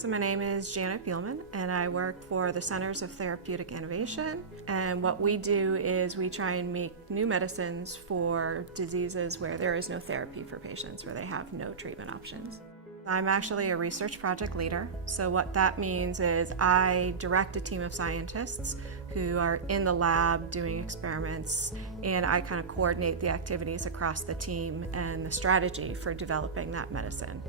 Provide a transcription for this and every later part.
So my name is Janet Buhlmann, and I work for the Centers of Therapeutic Innovation. And what we do is we try and make new medicines for diseases where there is no therapy for patients, where they have no treatment options. I'm actually a research project leader. So what that means is I direct a team of scientists who are in the lab doing experiments, and I kind of coordinate the activities across the team and the strategy for developing that medicine.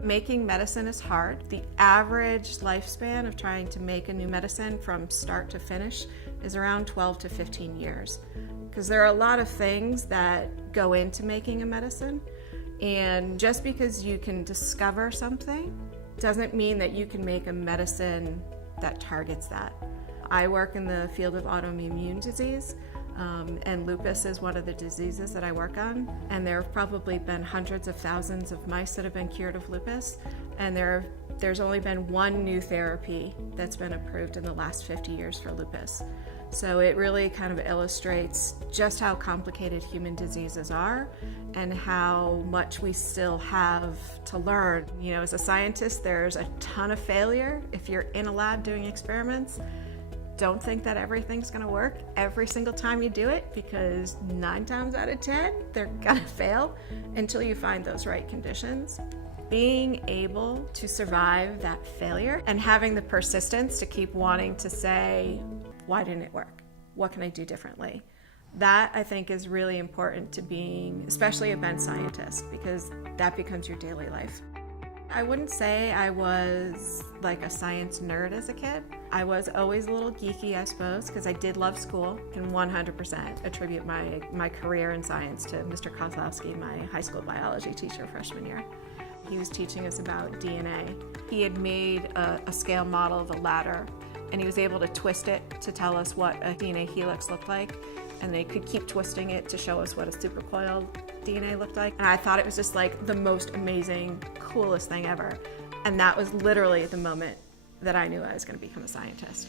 Making medicine is hard. The average lifespan of trying to make a new medicine from start to finish is around 12 to 15 years. Because there are a lot of things that go into making a medicine. And just because you can discover something doesn't mean that you can make a medicine that targets that. I work in the field of autoimmune disease. And lupus is one of the diseases that I work on. And there have probably been hundreds of thousands of mice that have been cured of lupus. And there's only been one new therapy that's been approved in the last 50 years for lupus. So it really kind of illustrates just how complicated human diseases are and how much we still have to learn. You know, as a scientist, there's a ton of failure if you're in a lab doing experiments. Don't think that everything's going to work every single time you do it, because 9 times out of 10, they're going to fail until you find those right conditions. Being able to survive that failure and having the persistence to keep wanting to say, why didn't it work? What can I do differently? That, I think, is really important to being, especially a bench scientist, because that becomes your daily life. I wouldn't say I was like a science nerd as a kid. I was always a little geeky, I suppose, because I did love school. I can 100% attribute my career in science to Mr. Kozlowski, my high school biology teacher freshman year. He was teaching us about DNA. He had made a scale model of a ladder, and he was able to twist it to tell us what a DNA helix looked like, and they could keep twisting it to show us what a supercoiled DNA looked like. And I thought it was just like the most amazing, coolest thing ever. And that was literally the moment that I knew I was going to become a scientist.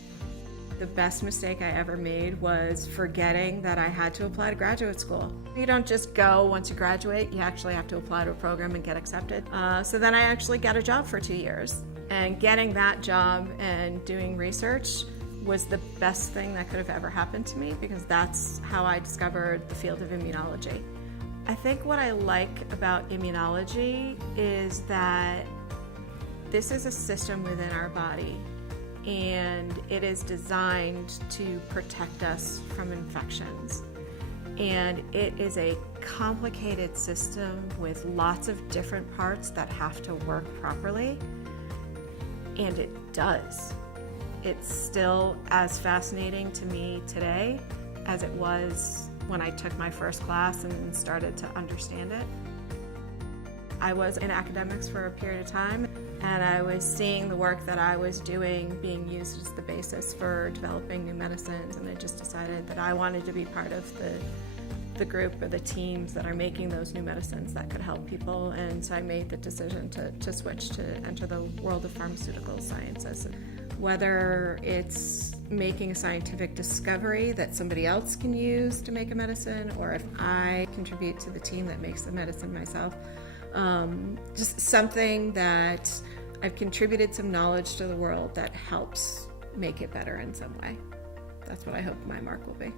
The best mistake I ever made was forgetting that I had to apply to graduate school. You don't just go once you graduate, you actually have to apply to a program and get accepted. So then I actually got a job for 2 years. And getting that job and doing research was the best thing that could have ever happened to me, because that's how I discovered the field of immunology. I think what I like about immunology is that this is a system within our body, and it is designed to protect us from infections. And it is a complicated system with lots of different parts that have to work properly, and it does. It's still as fascinating to me today as it was when I took my first class and started to understand it. I was in academics for a period of time, and I was seeing the work that I was doing being used as the basis for developing new medicines, and I just decided that I wanted to be part of the group or the teams that are making those new medicines that could help people. And so I made the decision to switch to enter the world of pharmaceutical sciences. Whether it's making a scientific discovery that somebody else can use to make a medicine, or if I contribute to the team that makes the medicine myself, just something that I've contributed some knowledge to the world that helps make it better in some way. That's what I hope my mark will be.